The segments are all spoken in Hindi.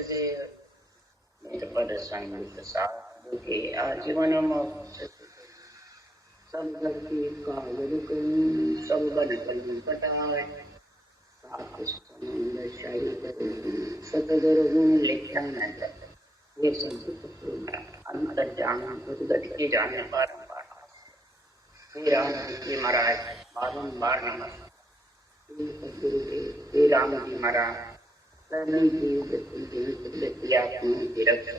सदैव निर्पद संयुक्त साधु के आजीवन मोक्ष सब गति का गुरुकुल सब बन बन पटाए सतगुरु गुण लिखा न जाए ये संस्कृत अंतर जाना उद्गत के जाने बारंबार श्री राम जी महाराज बारंबार नमस्कार श्री राम जी महाराज सभी जीव की रक्षा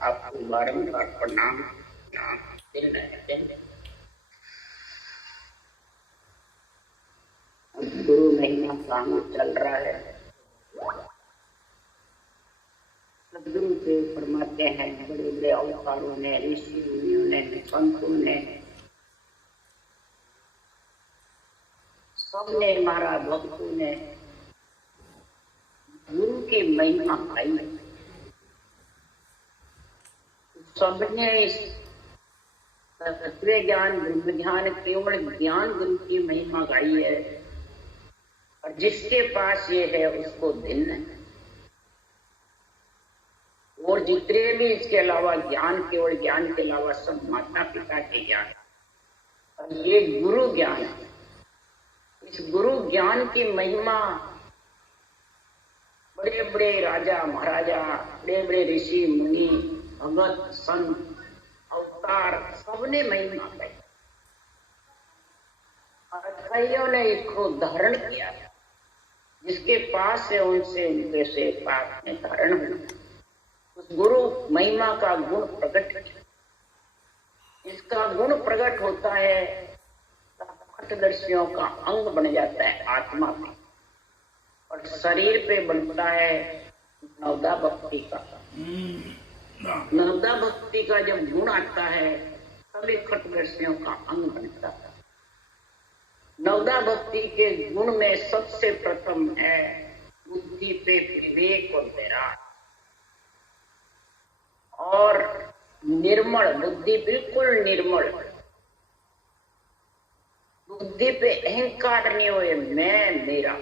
आपको बारंबार प्रणाम गुरु महीना काम चल रहा है। सदगुरु से फरमाते हैं बड़े बड़े अवतारों ने ऋषि मुनियों ने संतों ने सबने हमारा भक्तों ने गुरु की महिमा गाई। सबने तत्व ज्ञान ब्रह्म ज्ञान केवल ज्ञान गुरु की महिमा गाई है और जिसके पास ये है उसको दिन है। और जितने भी इसके अलावा ज्ञान केवल ज्ञान के अलावा सब माता पिता के ज्ञान और ये गुरु ज्ञान है। इस गुरु ज्ञान की महिमा बड़े बड़े राजा महाराजा बड़े बड़े ऋषि मुनि भगत संत अवतार सबने महिमा गाई और कईयों ने इसको धारण किया। जिसके पास है उनसे उनके से पास में धारण हुआ। उस गुरु महिमा का गुण प्रकट किया। इसका गुण प्रकट होता है पटदर्शियों का अंग बन जाता है आत्मा में और शरीर पे बनता है नवदा भक्ति का। नवदा भक्ति का जब गुण आता है तभी खटदर्शियों का अंग बनता है। नवदा भक्ति के गुण में सबसे प्रथम है बुद्धि पे विवेक और वैराग और निर्मल बुद्धि, बिल्कुल निर्मल बुद्धि पे अहंकार नहीं हुए मैं मेरा।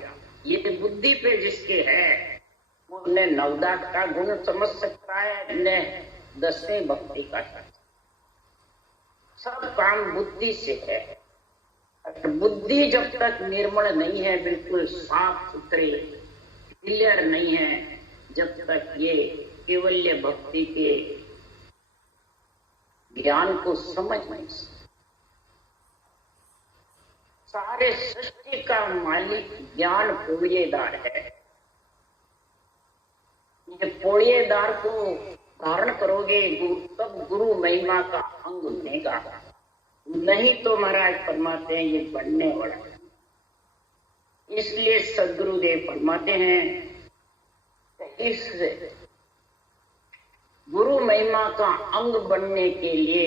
ये बुद्धि पे जिसके है वो उन्हें नवदा का गुण समझ सकता है, उन्हें 10वीं भक्ति का सब काम बुद्धि से है। बुद्धि जब तक निर्मल नहीं है, बिल्कुल साफ सुथरे क्लियर नहीं है, जब तक ये केवल्य भक्ति के ज्ञान को समझ नहीं सकते। सारे सृष्टि का मालिक ज्ञान पोड़िएदार है। ये पोड़िएदार को धारण करोगे तब गुरु महिमा का अंग बनेगा, नहीं तो महाराज फरमाते हैं ये बनने वाला। इसलिए सदगुरुदेव फरमाते हैं इस गुरु महिमा का अंग बनने के लिए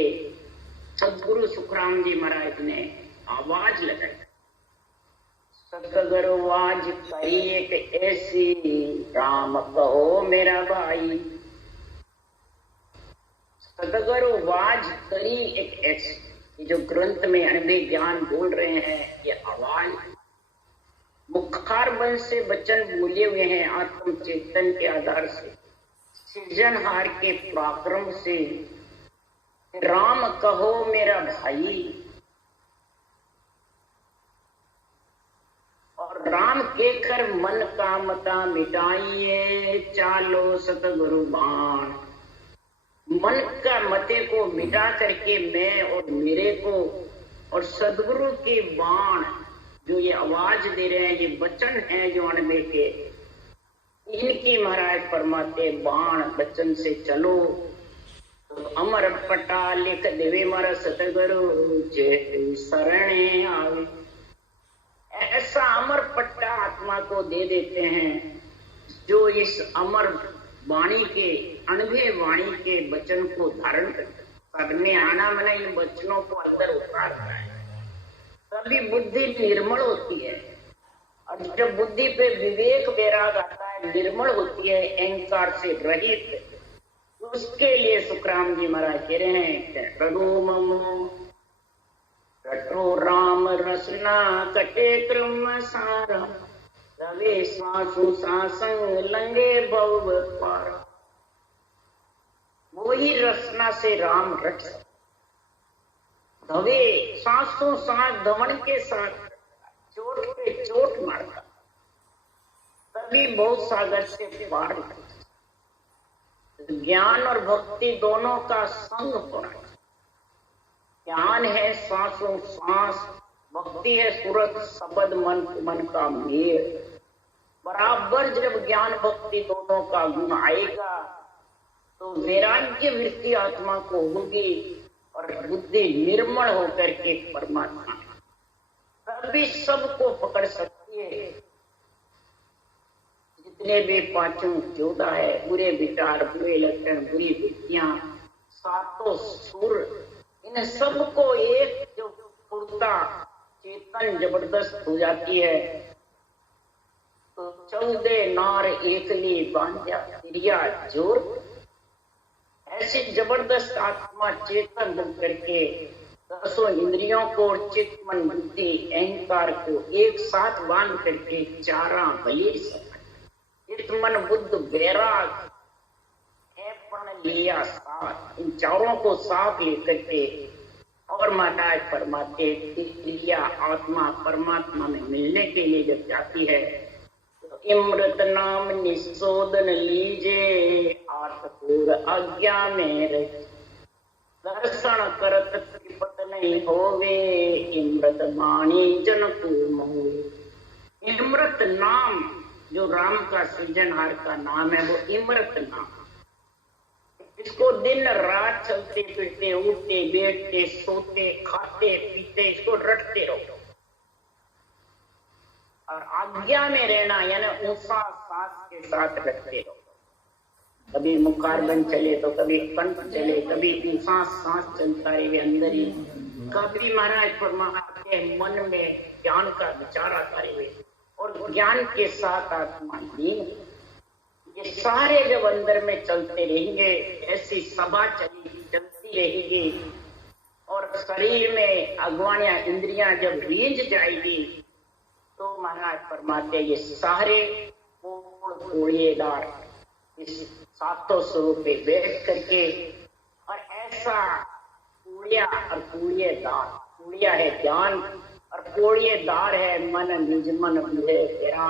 सदगुरु सुखराम जी महाराज ने आवाज लगाई। सतगुरु आवाज करी एक ऐसी राम कहो मेरा भाई। सतगुरु आवाज करी एक ऐसी, जो ग्रंथ में अनबे ज्ञान बोल रहे हैं, ये आवाज मुखार बन से वचन बोले हुए हैं आत्म चेतन के आधार से, सृजनहार के पराक्रम से। राम कहो मेरा भाई और राम के कर मन का मता मिटाइए, चालो सतगुरु बाण। मन का मते को मिटा करके मैं और मेरे को और सदगुरु के बाण जो ये आवाज दे रहे हैं, ये वचन हैं जो अनबे के, इनकी महाराज फरमाते बाण वचन से चलो तो अमर पटा लिख देवे मारा सतगुरु जे शरणे आवे। ऐसा अमर पट्टा आत्मा को दे देते हैं जो इस अमर वाणी के अनभे वाणी के वचन को धारण करने आना मना इन वचनों को अंदर उतार है, तभी बुद्धि निर्मल होती है। और जब बुद्धि पे विवेक वैराग आता है, निर्मल होती है, अहंकार से रहित, उसके लिए सुखराम जी महाराज कह रहे हैं रटो राम रसना कटे क्रम सारा रवे सांसु सांसंग लंगे भव पारा। वही रचना से राम रट धवे सांसों सांस धवन के साथ चोट पे चोट मारता, तभी बहुत सागर से पार लगता। ज्ञान और भक्ति दोनों का संग होना। ज्ञान है सांसों सांस, भक्ति है सूरत शब्द मन मन का मेल। बराबर जब ज्ञान भक्ति दोनों का गुण आएगा तो वैराग्य वृत्ति आत्मा को होगी और बुद्धि निर्मल होकर के परमात्मा तभी सबको पकड़ सकती है। जितने भी पांचों 14 है, बुरे विचार, बुरे लक्षण, बुरी वृत्तियां, सातों सुर, इन सबको एक जो पूर्णता चेतन जबरदस्त हो जाती है तो 14 नार एकली बांध्या क्रिया जोर। ऐसी जबरदस्त आत्मा चेतन बन करके 10 इंद्रियों को चित्त मन बुद्धि अहंकार को एक साथ बांध करके चारा बलि चित्त मन बुद्ध वैराग लिया साथ, इन चारों को साथ लेकर के और माता परमात्मा क्रिया आत्मा परमात्मा में मिलने के लिए जब जाती है तो इमृत नाम निशोधन लीजे आत्मपूर आज्ञा में दर्शन करत त्रिपत नहीं होवे इमृत वाणी जनकु मोहे। इमृत नाम जो राम का सृजनहार का नाम है वो इमृत नाम। इसको दिन रात चलते फिरते उठते बैठते सोते खाते पीते इसको रटते रहो और आज्ञा में रहना यानी ऊंचा सांस के साथ रखते रहो। कभी मुखारबंद चले तो कभी कंठ चले, कभी ऊंचा सांस चलता रहे अंदर ही, कभी महाराज परमात्मा के मन में ज्ञान का विचार आता रहे और ज्ञान के साथ आत्मा लीन। ये सारे जब अंदर में चलते रहेंगे ऐसी सभा चलती रहेगी और शरीर में अगवानियां इंद्रियां जब रीझ जाएगी तो महाराज परमात्मा ये सारे कोड़िएदार इस सातों स्वरूप पे बैठ करके और ऐसा कूड़िया और कूड़िएदार, कूड़िया है ज्ञान और कूड़िएदार है मन, निज मन बुझे तेरा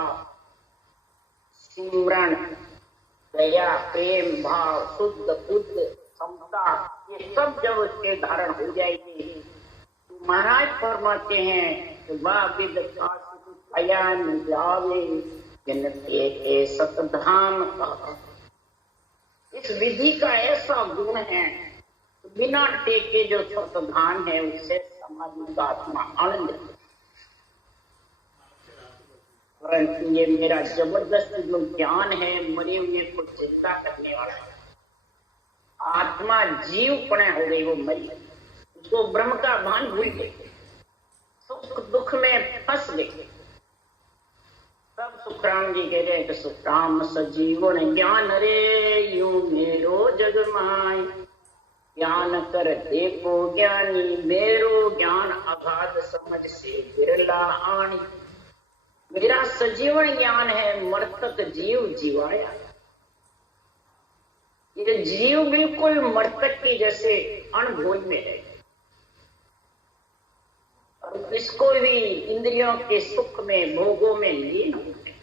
सिमरन दया प्रेम भाव शुद्ध बुद्ध समता, ये सब जब उसके धारण हो जाएगी महाराज फरमाते हैं वाह विद अयान जावे जिनके सतधाम का। इस विधि का ऐसा गुण है बिना टेके जो सतधाम है उससे समाधि का आत्मा आनंद। परंतु ये मेरा जबरदस्त जो ज्ञान है मरे हुए को चिंता करने वाला है। आत्मा जीव पणे हो गई, वो मरी, उसको ब्रह्म का भान भूल गई, सुख दुख में फंस गई। तब सुखराम जी कह रहे हैं कि सुखराम सजीवन ज्ञान रे यूं मेरो जग माय ज्ञान कर देखो ज्ञानी मेरो ज्ञान अगाध समझ से बिरला आनी। मेरा सजीवन ज्ञान है, मर्तक जीव जीवाया। ये जीव बिल्कुल मर्तक की जैसे अणभोज में है और इसको भी इंद्रियों के सुख में भोगों में लीन हो गए,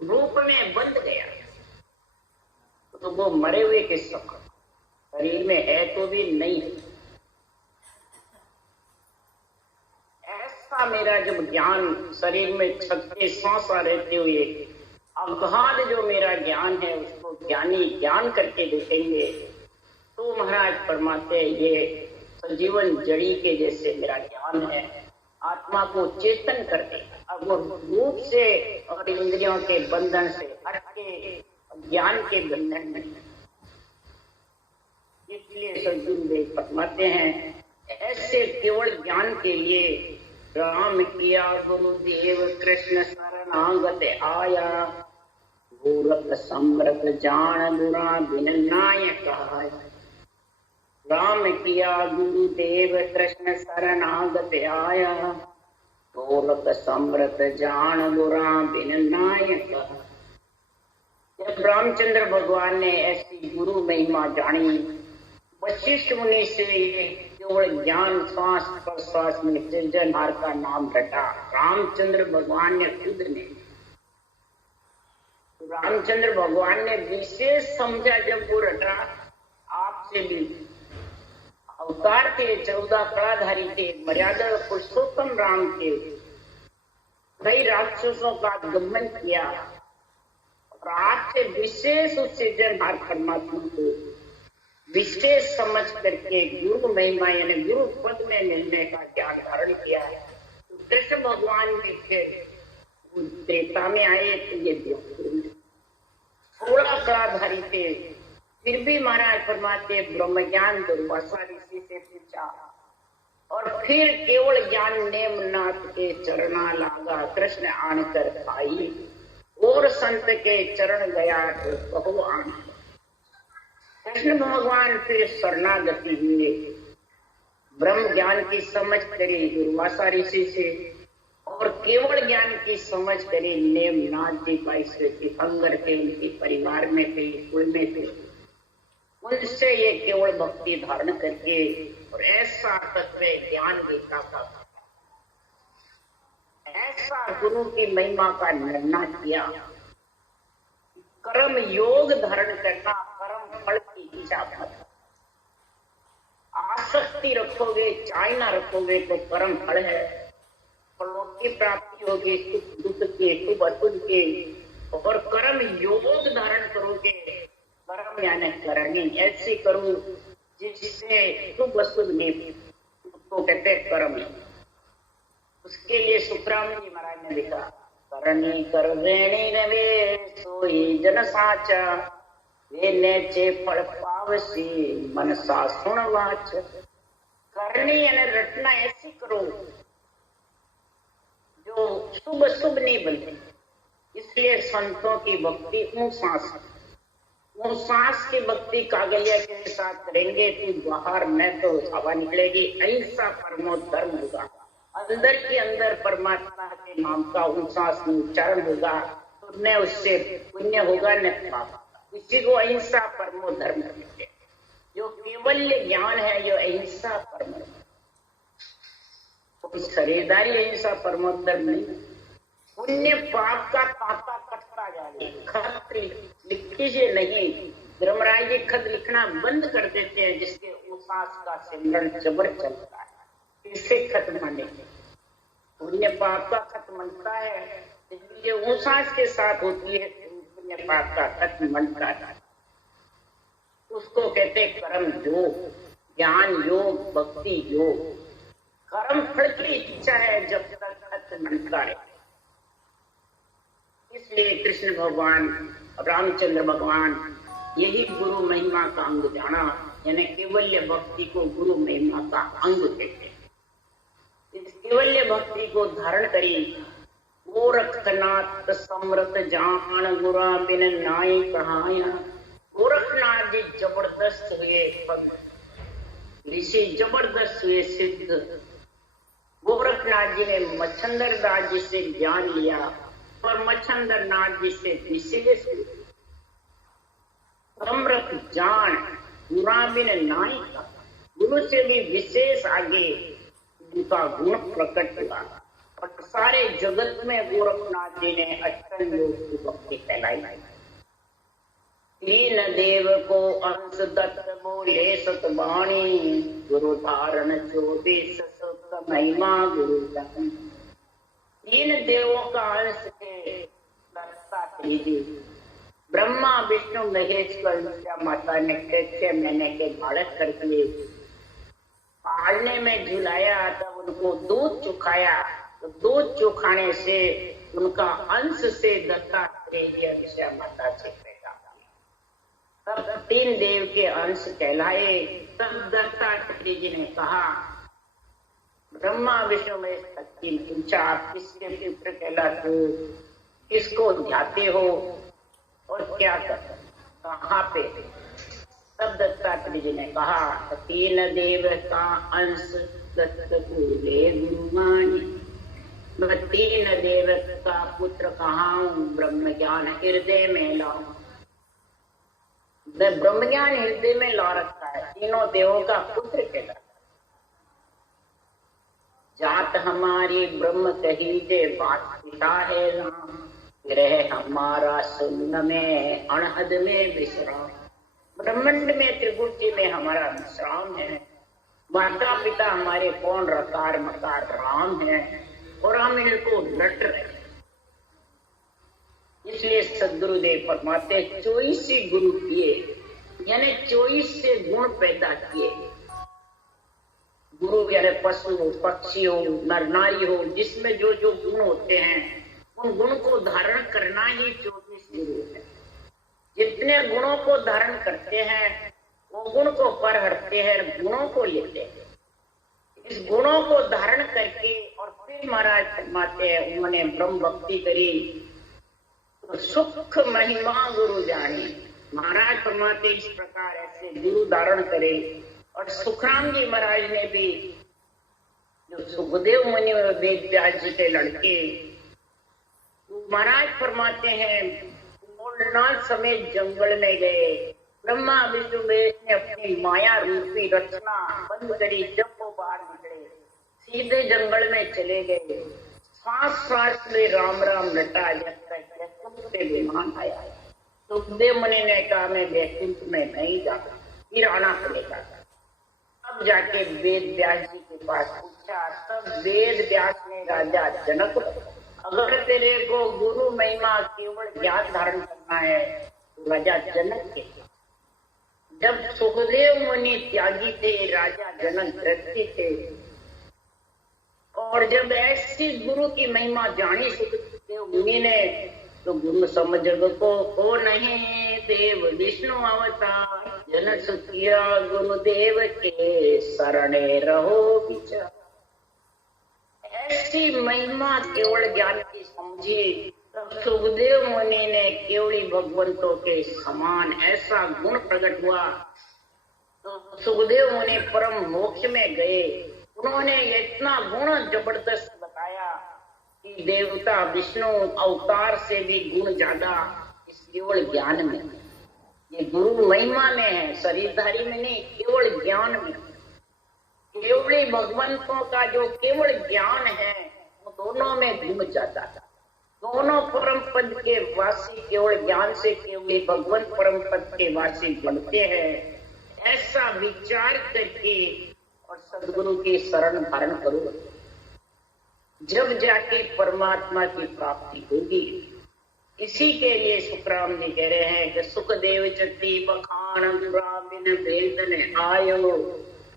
रूप में बंध गया तो वो मरे हुए के सुख शरीर में है तो भी नहीं। ऐसा मेरा जब ज्ञान शरीर में छत्ते सांसा रहते हुए अगाध जो मेरा ज्ञान है उसको ज्ञानी ज्ञान करके देखेंगे तो महाराज परमात्मा ये सजीवन जड़ी के जैसे मेरा ज्ञान है, आत्मा को चेतन कर देगा। अब वो रूप से और इंद्रियों के बंधन से हट के ज्ञान के बंधन में, इसलिए सद्गुरुदेव फरमाते हैं ऐसे केवल ज्ञान के लिए राम किया गुरुदेव कृष्ण शरणागत आया गोरख समृत जान गुरा बिन नायक राम किया गुरुदेव कृष्ण शरणागत आया गोरख समृत जान गुरा बिन नायक। जब रामचंद्र भगवान ने ऐसी गुरु महिमा जानी, वशिष्ठ मुनि से केवल ज्ञान श्वास प्रश्वास में सृजनहार का नाम रटा। रामचंद्र भगवान ने खुद ने, रामचंद्र भगवान ने विशेष समझा जब वो रटा। आपसे भी अवतार थे, 14 कलाधारी थे, मर्यादा पुरुषोत्तम राम थे, कई राक्षसों का दमन किया और आपसे विशेष उस सृजनहार परमात्मा को विशेष समझ करके गुरु महिमा यानी गुरु पद में मिलने का ज्ञान धारण किया है। तो कृष्ण भगवान भी फिर त्रेता में आए तो ये 16 कलाधारी थे, फिर भी महाराज परमात्मा ब्रह्म ज्ञान दुर्वासा ऋषि से पूछा और फिर केवल ज्ञान नेमनाथ के चरणा लागा। कृष्ण आनकर खाई और संत के चरण गया तो कहो आन। कृष्ण भगवान फिर शरणागति हुए, ब्रह्म ज्ञान की समझ करी दुर्वासा ऋषि से और केवल ज्ञान की समझ करी नेमनाथ जी तीर्थंकर के, उनके परिवार में थे, कुल में थे। उनसे ये केवल भक्ति धारण करके और ऐसा तत्व ज्ञान देता था, ऐसा गुरु की महिमा का निर्णय किया। कर्म योग धारण करना, कर्म फल की इच्छा मत, आसक्ति रखोगे चाय ना रखोगे तो कर्म फल है। फलों की प्राप्ति होगी सुख दुख के, शुभ अशुभ के, और कर्म योग धारण करोगे। कर्म यानी करनी ऐसी करो जिससे शुभ अशुभ नहीं, उसको कहते हैं कर्म। उसके लिए सुखराम जी महाराज ने लिखा, करनी कर वेणी रवे सोई जन साचा, वे नेचे फल पावसी मन सा सुन वाच। करनी यानी रटना ऐसी करो जो शुभ शुभ नहीं बनते। इसलिए संतों की भक्ति सांस की भक्ति कागलिया के साथ करेंगे तो बाहर में तो हवा निकलेगी। अहिंसा परमो धर्म होगा, अंदर के अंदर परमात्मा के नाम का सांस में उच्चारण होगा तो न उससे पुण्य होगा न पाप। इसी को अहिंसा परमो धर्म कहते हैं। जो केवल ज्ञान है जो अहिंसा परमो, कोई शरीरदारी अहिंसा परमो धर्म नहीं। पुण्य पाप का तांता कटता जाए, खत लिखी से नहीं। धर्मराज जी खत लिखना बंद कर देते हैं जिसके उसास का सिमरन जबर चलता है, इससे खत मानेंगे। पुण्य पाप का खत मनता है, इसलिए उसास के साथ होती है, पुण्य पाप का खत मनता है। उसको कहते कर्म योग, ज्ञान योग, भक्ति योग। कर्म फल की इच्छा है जब तक खत मनता है। इसलिए कृष्ण भगवान, रामचंद्र भगवान यही गुरु महिमा का अंग जाना, यानी केवल्य भक्ति को गुरु महिमा का अंग कहते हैं। इस केवल्य भक्ति को धारण करी। गोरखनाथ समृत जान गुरा बिन नाई कहाया। गोरखनाथ जी जबरदस्त हुए पद, ऋषि जबरदस्त हुए सिद्ध। गोरखनाथ जी ने मच्छंदर दास जी से ज्ञान लिया और मच्छंदर नाथ जी से विशेष समृत जान गुरा बिन नाई का, गुरु से भी विशेष आगे उनका गुण प्रकट हुआ और सारे जगत में गोरखनाथ जी ने अष्टम योग की भक्ति फैलाई। तीन देव को अंश दत्त बोले सतवाणी, गुरु धारण 24 सत महिमा गुरु दानी। तीन देवों का अंश के दत्तात्रेय जी, ब्रह्मा विष्णु महेश को माता ने 6 महीने के बालक कर दिए, पालने में झुलाया, तब उनको दूध चुखाया, तो दूध चुखाने से उनका अंश से दत्तात्रेय माता से पैदा हुए। तब 3 देव के अंश कहलाए। तब दत्तात्रेय जी ने कहा, ब्रह्मा विष्णु महेश ने पूछा, आप किसके पुत्र कहलाते हो, किसको ध्याते हो और क्या करते हो, कहाँ पे? तब दत्तात्रेय जी ने कहा, 3 देव का अंश दत्त बोले गुरुवाणी, मैं तीन देव का पुत्र कहाऊं, ब्रह्म ज्ञान हृदय में लाऊं। मैं ब्रह्म ज्ञान हृदय में ला रखा है, तीनों देवों का पुत्र कहलाता। जात हमारी ब्रह्म कही जे, बात पिता है राम, ग्रह हमारा शून्य में अनहद में विश्राम। ब्रह्मांड में त्रिभुटी में हमारा विश्राम है। माता पिता हमारे कौन, रकार मकार राम है, और हम इनको लट रहे। इसलिए सदगुरुदेव फरमाते 24 गुरु किए, यानी 24 से गुण पैदा किए। गुरु यानी पशु हो, पक्षी हो, नर नारी हो, जिसमें जो जो गुण होते हैं उन गुण को धारण करना ही 24 गुरु है। जितने गुणों को धारण करते हैं वो गुण को पर हटते हैं, गुणों को लेते हैं। इस गुणों को धारण करके और फिर महाराज फरमाते हैं उन्होंने ब्रह्म भक्ति करी तो सुख महिमा गुरु जाने। महाराज फरमाते इस प्रकार ऐसे गुरु धारण करे। और सुखराम जी महाराज ने भी, जो सुखदेव मुनि वेद व्यास जी के लड़के, महाराज फरमाते हैं मोलनाथ समेत जंगल में गए। ब्रह्मा विष्णु महेश ने अपनी माया रूपी रचना बंद करी। जब वो बाहर निकले सीधे जंगल में चले गए। सांस सांस में राम राम रटा, जब वैकुंठ से विमान आया। सुखदेव मुनि ने कहा मैं वैकुंठ में नहीं जाता, फिर आना पड़ेगा। अब जाके वेद व्यास जी के पास पूछा, तब वेद व्यास ने राजा जनक, अगर तेरे को गुरु महिमा केवल ज्ञान धारण करना है तो राजा जनक के। जब सुखदेव मुनि त्यागी थे, राजा जनक व्रती थे, और जब ऐसी गुरु की महिमा जानी सुखदेव मुनि ने, तो गुरु समझ को नहीं देव विष्णु अवतार, जन सुखिया गुरुदेव के शरणे रहो विचार। ऐसी महिमा केवल ज्ञान की समझी। तब सुखदेव मुनि ने केवली भगवंतों के समान ऐसा गुण प्रकट हुआ। तो सुखदेव मुनि परम मोक्ष में गए। उन्होंने इतना गुण जबरदस्त बताया कि देवता विष्णु अवतार से भी गुण ज्यादा इस केवल ज्ञान में। ये गुरु महिमा में है, शरीरधारी में नहीं, केवल ज्ञान में। केवली भगवंतों का जो केवल ज्ञान है वो दोनों में गुण जाता था। दोनों परम पद के वासी केवल ज्ञान से केवली भगवंत परम पद के वासी बनते हैं। ऐसा विचार करके और सदगुरु की शरण धारण करो, जब जाके परमात्मा की प्राप्ति होगी। इसी के लिए सुखराम जी कह रहे हैं कि सुखदेव चति बखान बिन भेद आयो,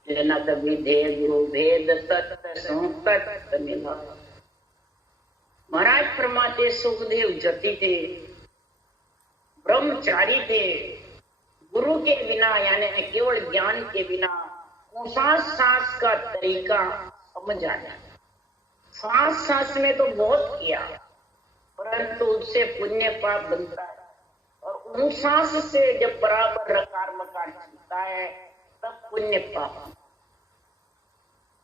जनक विधे गुरु भेद तत्त संकट मिला। महाराज फरमाते सुखदेव जति थे, ब्रह्मचारी थे। गुरु के बिना यानी केवल ज्ञान के बिना सांस सांस का तरीका समझ आया। सांस सांस में तो बहुत किया, परंतु उससे पुण्य पाप बनता है। और उन सांस से जब बराबर रकार मकार चलता है तब पुण्य पाप।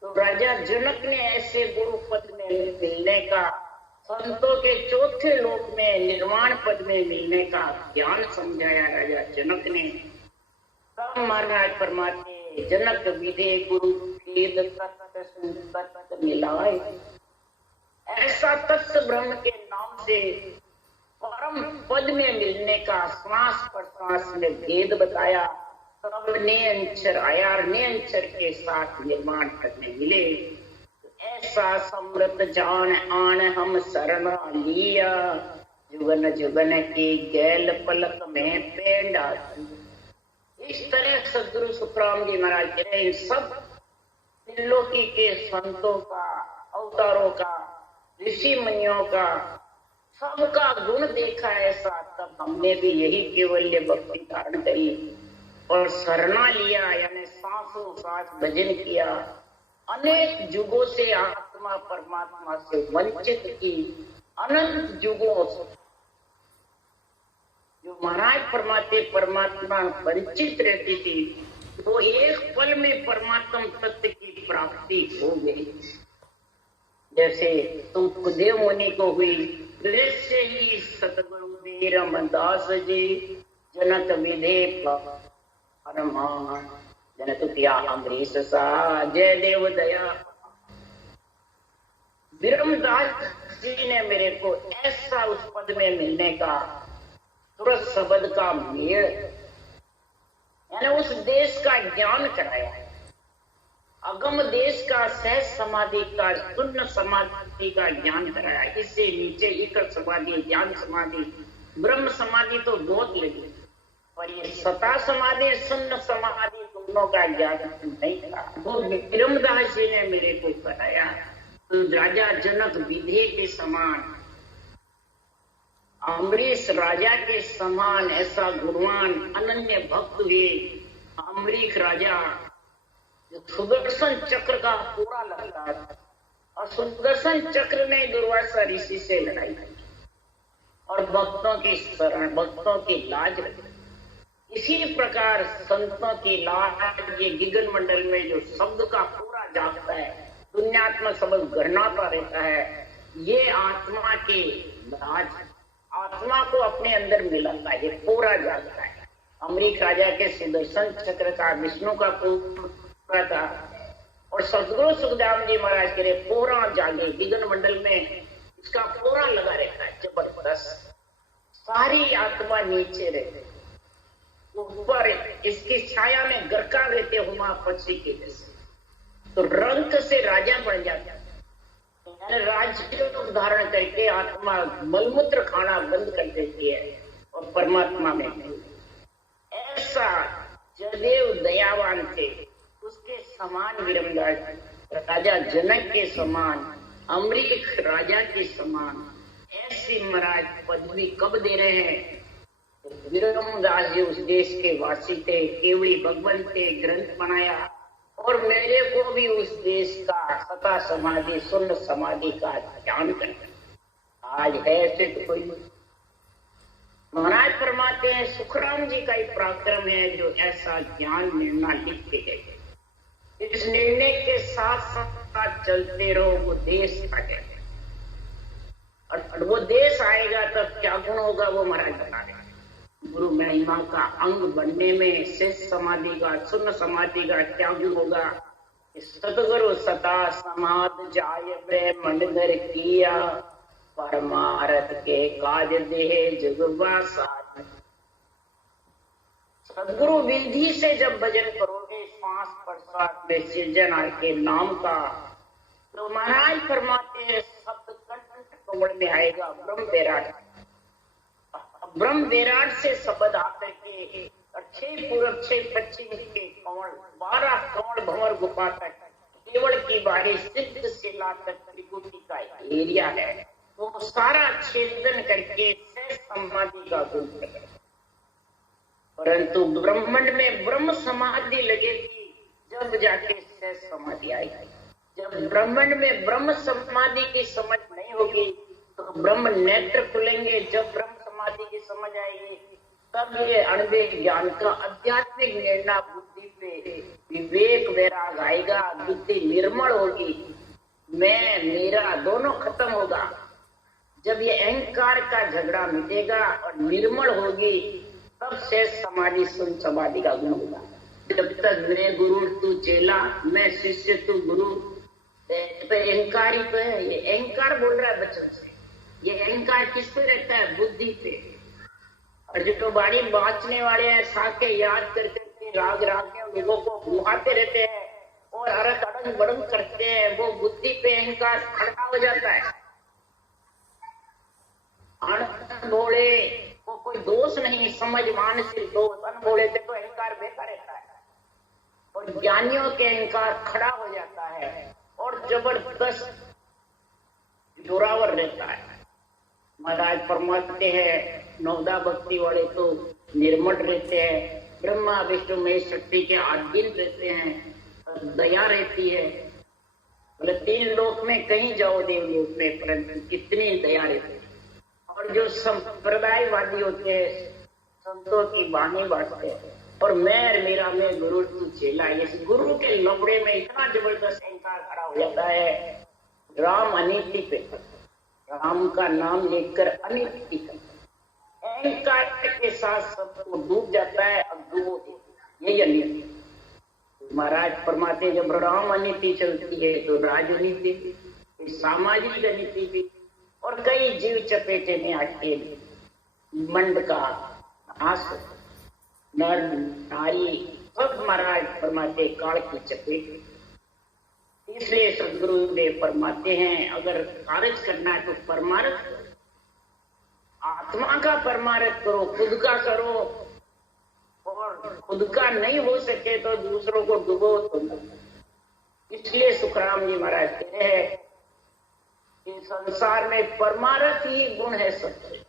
तो राजा जनक ने ऐसे गुरु पद में मिलने का, संतों के चौथे लोक में निर्वाण पद में मिलने का ज्ञान समझाया राजा जनक ने। तब महाराज फरमाते जनक विधे गुरु भेद तत्त मिलाए। ऐसा तत्व ब्रह्म के नाम से परम पद में मिलने का श्वास पर श्वास में भेद बताया। तब नियंचर आया, नियंचर के साथ निर्माण करने मिले। ऐसा समृत जान आन हम शरण लिया, जुगन जुगन की गैल पलक में पेंडा। इस तरह सदगुरु सुखराम जी महाराज कह रहे हैं, सब त्रिलोकी के संतों का, अवतारों का, ऋषि मुनियों का, सबका गुण देखा ऐसा। तब हमने भी यही केवल्य भक्ति धारण करी और शरणा लिया, यानी सांसों सांस भजन किया। अनेक युगों से आत्मा परमात्मा से वंचित की, अनंत युगों से जो महाराज फरमाते परमात्मा वंचित रहती थी, तो एक पल में परमात्मा तत्व की प्राप्ति हो गई। जैसे सुखदेव मुनि को हुई, दृश्य ही सतगुरु दे रामदास जी, जनक विधे परमान, जनक किया अमरीश सा, जय देव दया। विरमदास जी ने मेरे को ऐसा उस पद में मिलने का, तुरंत शब्द का मेल, यानी उस देश का ज्ञान कराया है, अगम देश का, सहज समाधि का, शून्य समाधि का ज्ञान कराया। इससे नीचे एक समाधि, ज्ञान समाधि, ब्रह्म समाधि तो बहुत लगी, पर ये सता समाधि, शून्य समाधि दोनों का ज्ञान नहीं था। वो विरमदास जी ने मेरे को कराया। तो राजा जनक विधे के समान, अम्बरीश राजा के समान ऐसा गुणवान अनन्य भक्त हुए। अम्बरीश राजा सुदर्शन चक्र का पूरा लगता था, और सुदर्शन चक्र ने दुर्वासा ऋषि से लड़ाई की और भक्तों की शरण, भक्तों की लाज रखी। इसी प्रकार संतों की लाज, ये गगन मंडल में जो शब्द का पूरा जागता है, दुनियात्मक शब्द गहनाता रहता है, ये आत्मा की लाज, आत्मा को अपने अंदर मिलाता है, ये पूरा जागता है। अम्बरीश राजा के सुदर्शन चक्र का, विष्णु का पूरा था, और सदगुरु सुखदाम जी महाराज के पूरा जागे, गगन मंडल में इसका पूरा लगा रहता है, जबरदस्त। सारी आत्मा नीचे रहते, ऊपर इसकी छाया में गरका रहते हुआ पक्षी के जैसे। तो रंग से राजा बन जाता, राज्य को धारण करके आत्मा मलमूत्र खाना बंद कर देती है और परमात्मा में। ऐसा जदेव दयावान थे, उसके समान विरमदास, राजा जनक के समान, अम्बरीश राजा के समान ऐसी महाराज पदवी कब दे रहे हैं? विरमदास जी उस देश के वासी थे, केवड़ी भगवंत थे, ग्रंथ बनाया, और मेरे को भी उस देश का सता समाधि, शून्य समाधि का ज्ञान करना आज है ऐसे तो कोई। महाराज फरमाते हैं, सुखराम जी का एक पराक्रम है जो ऐसा ज्ञान निर्णय लिख के गए। इस निर्णय के साथ साथ चलते रहो, वो देश आ जाएगा, और वो देश आएगा तब क्या गुण होगा वो महाराज बता रहे। गुरु महिमा का अंग बनने में शेष समाधि का, शून्य समाधि का क्या गुण होगा? सतगुरु सता समाध जाय मंडगर किया, परमारथ के काज देह जुगवा साध। सदगुरु विधि से जब भजन करोगे, श्वास प्रश्वास में सृजन के नाम का, तो महाराज फरमाते हैं शब्द कंठ कमल में आएगा ब्रह्म विराट। ब्रह्म विराट से शब्द आकर के 6 पूरब 6 पश्चिम के कमल, 12 कमल भंवर गुफा तक, केवल की बारी सिद्ध शिला तक त्रिकुटी का एरिया है, वो सारा छेदन करके शेष समाधि का गुण है। परंतु ब्रह्मांड में ब्रह्म समाधि लगेगी जब जाके शेष समाधि आएगी। जब ब्रह्मांड में ब्रह्म समाधि की समझ नहीं होगी तो ब्रह्म नेत्र खुलेंगे। जब ब्रह्म समाधि की समझ आएगी तब ये अणुवे ज्ञान का आध्यात्मिक निर्णय बुद्धि पे विवेक वैराग आएगा, बुद्धि निर्मल होगी, मैं मेरा दोनों खत्म होगा। जब ये अहंकार का झगड़ा मिटेगा और निर्मल होगी तब शेष समाधि सुन समाधि का गुण होगा। जब तक मैं गुरु तू चेला, मैं शिष्य तू गुरु, अहंकार ही तो है। ये अहंकार बोल रहा है बच्चों से। ये अहंकार किस पे रहता है? बुद्धि पे। और जो बाड़ी बाँचने वाले हैं, साके याद करके राग राग में लोगों को बुहाते रहते हैं और अरक अड़ंग बड़ंग करते हैं, वो बुद्धि पे अहंकार खड़ा हो जाता है। अनभोले को कोई दोष नहीं, समझ मानसिक दोष, अनभोले से तो अहंकार बेकार रहता है, और ज्ञानियों के अहंकार खड़ा हो जाता है और जबरदस्त जोरावर रहता है। महाराज फरमाते हैं नवदा भक्ति वाले तो निर्मल रहते हैं, ब्रह्मा विष्णु महेश शक्ति के अधीन रहते हैं, दया रहती है। बोले 3 लोक में कहीं जाओ देवलोक में, परंतु कितनी दया रहती है। और जो संप्रदायवादी होते हैं, संतों की वाणी बांटते हैं, और मैं मेरा में गुरु तू चेला, इस गुरु के लबड़े में इतना जबरदस्त अहंकार खड़ा हो जाता है, राम अनीति पे राम का नाम लेकर अनीति करता, अहंकार के साथ सबको डूब जाता है। अब डूबो यही अनीति। महाराज फरमाते जब राम अनीति चलती है तो राजनीति, सामाजिक अनीति भी, और कई जीव चपेटे में आके मंड का नाश, नर नारी सब महाराज फरमाते काल की चपेट। इसलिए सदगुरुदेव फरमाते हैं अगर कार्य करना है तो परमार्थ करो, आत्मा का परमार्थ करो, खुद का करो, और खुद का नहीं हो सके तो दूसरों को डुबो तो। इसलिए सुखराम जी महाराज कहते हैं कि संसार में परमार्थ ही गुण है सबसे,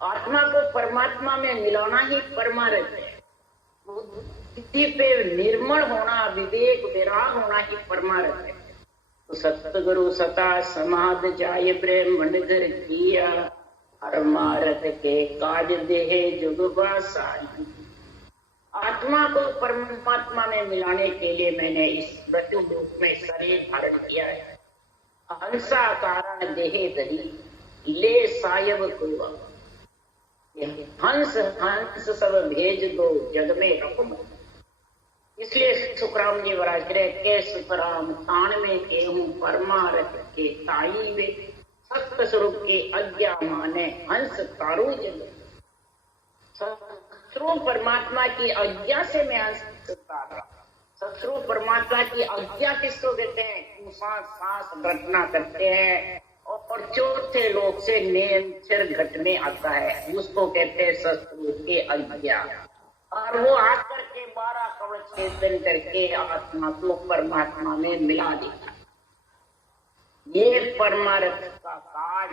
आत्मा को परमात्मा में मिलाना ही परमार्थ है, बुद्धि पे निर्मल होना, विवेक विराग होना ही परमार्थ है। तो सतगुरु सता समाध जाय प्रेम मंडगर किया, परमार्थ के काज देहे जुगवा सारी। आत्मा को परमात्मा में मिलाने के लिए मैंने इस मृत्यु रूप में शरीर धारण किया है। हंसा कारण देहे धरी ले सायब को, हंस हंस सब भेज दो जग में रकम। इसलिए सुखराम जी महाराज के सुखराम तान में केहूं परमार्थ के ताई वे, सत्य स्वरूप के अज्ञा माने हंस तारू जग। शत्रु परमात्मा की आज्ञा से मैं हंस तारा। शत्रु परमात्मा की आज्ञा किसको कहते हैं? सांस घटना करते हैं और चौथे लोक से नेचर घटने आता है, उसको कहते हैं शत्रु के आज्ञा। और वो आकर के 12 कवच छेदन करके आत्मा को परमात्मा में मिला देता। ये परमार्थ का काज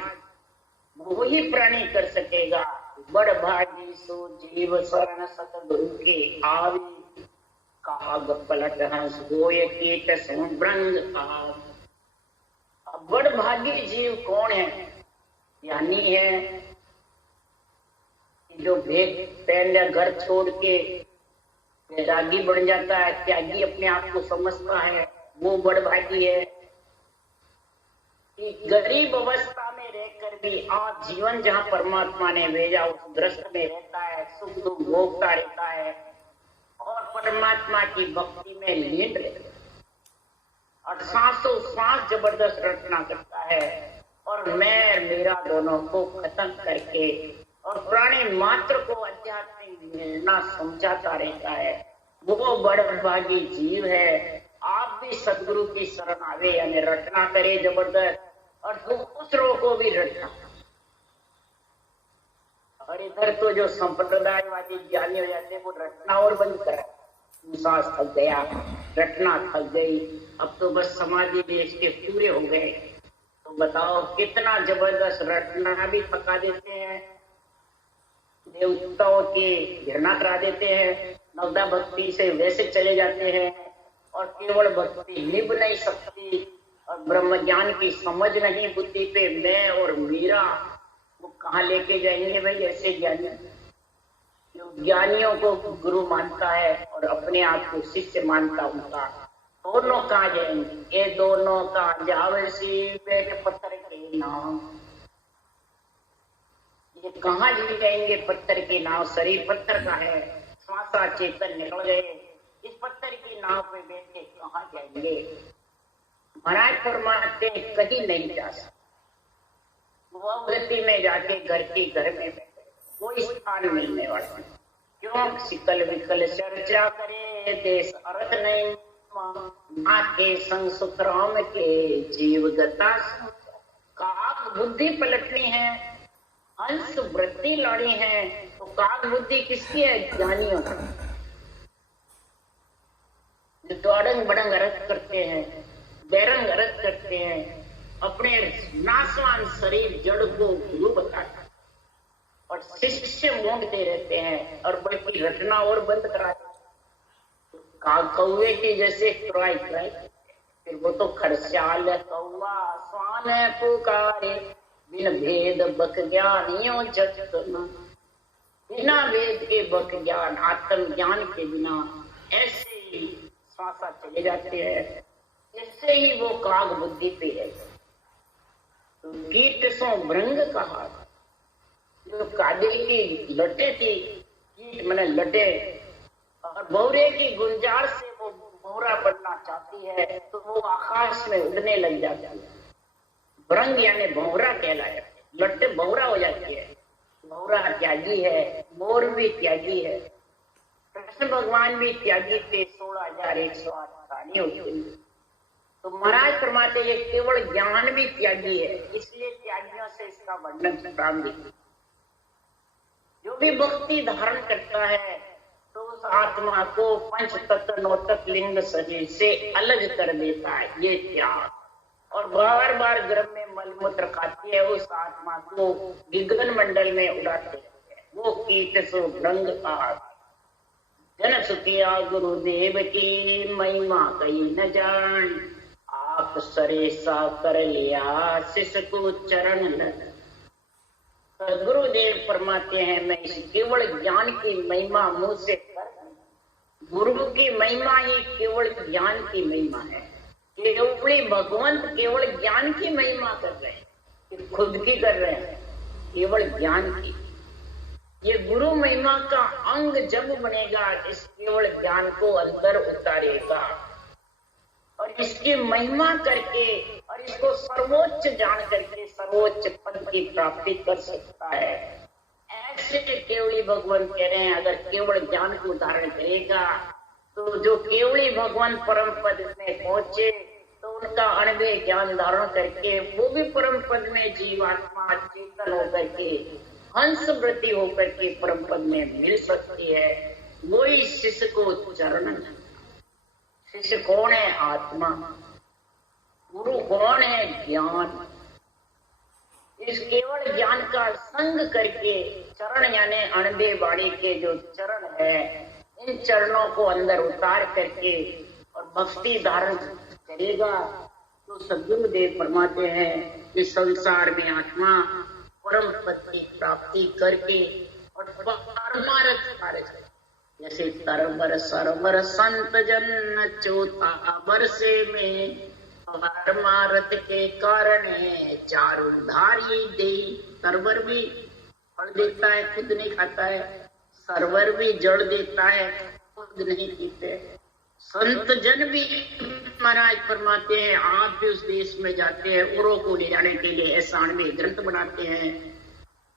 वो ही प्राणी कर सकेगा। बड़ भागी सो जीव शरण सतगुरु के आवे, काग पलट हंस गोय कीट संभ्रंग आव। बड़ भागी जीव कौन है? ज्ञानी है जो भेद पहले घर छोड़ के वैरागी बन जाता है, त्यागी अपने आप को समझता है, वो बड़ भागी है। कि गरीब अवस्था में रहकर भी आज जीवन जहाँ परमात्मा ने भेजा उस दृष्टि में रहता है, सुख दुख भोगता रहता है और परमात्मा की भक्ति में लीन रहता है और सांसों सांस जबरदस्त रचना करता है और मैं मेरा दोनों को खत्म करके और प्राणी मात्र को आध्यात्मिक निर्णय समझाता रहता है, वो बड़भागी जीव है। आप भी सदगुरु की शरण आवे यानी रचना करे जबरदस्त और दूसरों को भी रचना। और इधर तो जो संप्रदायवादी ज्ञानी हो जाते हैं वो रचना और बंद करा, सांस थक गया, रचना थक गई, अब तो बस समाधि देश के पूरे हो गए। तो बताओ कितना जबरदस्त रचना भी थका देते हैं, देवताओं की घृणा करा देते हैं, नवदा भक्ति से वैसे चले जाते हैं और केवल भक्ति निभ नहीं सकती और ब्रह्म ज्ञान की समझ नहीं बुद्धि पे मैं और मेरा, वो कहाँ लेके जाएंगे भाई? ऐसे ज्ञानी जो ज्ञानियों को गुरु मानता है और अपने आप को शिष्य मानता, उनका दोनों कहाँ जाएंगे? ये दोनों का जावसी बैठ पत्थर के नाम, ये कहाँ जाएंगे? पत्थर की नाव, शरीर पत्थर का है, श्वासा चेतन निकल गए, इस पत्थर की नाव पे बैठ के कहाँ जाएंगे? महाराज फरमाते कहीं नहीं जा सकते, वो गति में जाके घर के घर में कोई स्थान मिलने वाला। क्यों? सिकल विकल चर्चा करे देश अर्थ नहीं, माँ के संग सुखराम के जीव गता। काग बुद्धि पलटनी है, हंस वृत्ति लानी है, तो काग बुद्धि किसकी है? ज्ञानियों की। जो अड़ंग बड़ंग अर्थ करते हैं, बेरंग अर्थ करते हैं, अपने नासवान शरीर जड़ को गुरु बताते और शिष्य मूंढते रहते हैं और बल्कि रचना और बंद कराते। कौवे की जैसे क्राई क्राई, फिर वो तो खड़श्याल कौवा स्वान पुकारे, बिन भेद बक ज्ञानियों जगत न। बिना वेद के बक ज्ञान, आत्म ज्ञान के बिना ऐसे ही श्वासा चले जाते हैं। इससे ही वो काग बुद्धि पे है। तो कीट सो भृंग कहा, जो कागे की लटे थी, कीट मैंने लटे, और भौरे की गुंजार से वो भौरा बनना चाहती है तो वो आकाश में उड़ने लग जाती है। भृंग यानी भौरा कहलाया, लट्टे भौरा हो जाती है। भौरा त्यागी है, मोर भी त्यागी है, कृष्ण भगवान भी त्यागी थे। 16,108 प्राणियों के लिए तो महाराज फरमाते ये केवल ज्ञान भी त्यागी है, इसलिए त्यागियों से इसका वर्णन प्रारंभ है। जो भी भक्ति धारण करता है तो उस आत्मा को पंच तत्व नौतक लिंग शरीर से अलग कर देता है, ये त्याग। और बार बार गर्भ में मलमूत्र खाती है, उस आत्मा को गगन मंडल में उड़ाते हैं। वो कीट सो भृंग कहा, जन सुखिया गुरुदेव की महिमा कही न जान, आप सरेसा कर लिया शिष्य को चरण लग। गुरुदेव फरमाते हैं मैं इस केवल ज्ञान की महिमा मुझ से कर, गुरु की महिमा ही केवल ज्ञान की महिमा है। केवल भगवंत केवल ज्ञान की महिमा कर रहे हैं, खुद की कर रहे हैं, केवल ज्ञान की। ये गुरु महिमा का अंग जब बनेगा, इस केवल ज्ञान को अंदर उतारेगा और इसकी महिमा करके और इसको सर्वोच्च जान करके सर्वोच्च पद की प्राप्ति कर सकता है। ऐसे केवली भगवान कह रहे हैं, अगर केवल ज्ञान को धारण करेगा तो जो केवली भगवान परम पद में पहुंचे तो उनका अणवे ज्ञान धारण करके वो भी परम पद में जीवात्मा चेतन होकर के हंस वृत्ति होकर के परम पद में मिल सकती है। वही शिष्य को चरण। शिष्य कौन है? आत्मा। गुरु कौन है? ज्ञान। इस केवल ज्ञान का संग करके चरण यानी अणबे वाणी के जो चरण है, इन चरणों को अंदर उतार करके और भक्ति धारण करेगा तो सद्गुरुदेव फरमाते हैं कि संसार में आत्मा परम पद की प्राप्ति करके और परमार्थ कार्य करे। जैसे तरबर सरबर संत जन चौथा बरसे में परमार्थ के कारण चारों धारी दे। तरबर भी फल देता है, खुद नहीं खाता है, सरवर भी जड़ देता है, खुद नहीं पीते। संत जन भी महाराज फरमाते हैं आप भी उस देश में जाते हैं औरों को ले जाने के लिए ऐसा में ग्रंथ बनाते हैं।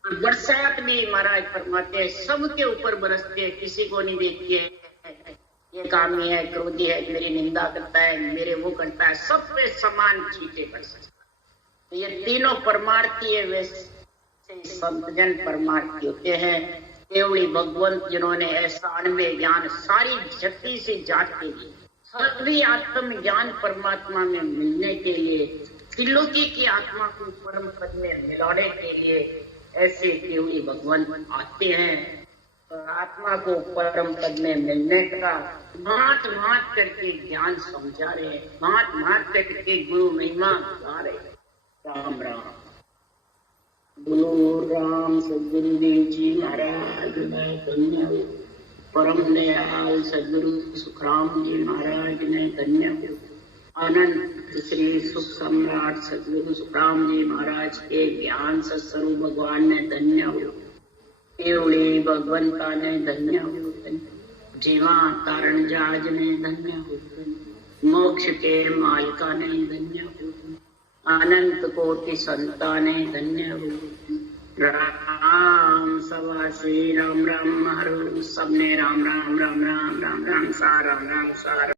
बरसात भी महाराज फरमाते हैं सबके ऊपर बरसते हैं, किसी को नहीं देखते हैं ये कामी है, क्रोधी है, मेरी निंदा करता है, मेरे वो करता है, सब पे समान चीजें कर सकता है। तो ये तीनों परमार्थी है, वैसे संतजन परमार्थी होते हैं। केवली भगवंत जिन्होंने ऐसा अनवे ज्ञान सारी शक्ति से जाट के लिए सभी आत्म ज्ञान परमात्मा में मिलने के लिए त्रिलोकी की आत्मा को परम पद में मिलाने के लिए ऐसे केवली भगवंत आते हैं और आत्मा को परम पद में मिलने का भांत भांत करके ज्ञान समझा रहे हैं, भांत भांत करके गुरु महिमा गा रहे हैं। राम राम बोलो राम सदगुरुदेव जी महाराज ने धन्य हो। परम दयाल सदगुरु सुखराम जी महाराज ने धन्य हो। अनंत श्री सुख सम्राट सदगुरु सुखराम जी महाराज के ज्ञान सत्स्वरूप भगवान ने धन्य हो। केवली भगवंता ने धन्य हो। जीवा तारण जाज ने धन्य हो। मोक्ष के मालिका ने धन्य हो। अनंत कोटि संता ने धन्य हो। राम सवा श्री राम राम हरो सबने राम राम राम राम राम राम सा राम राम सा।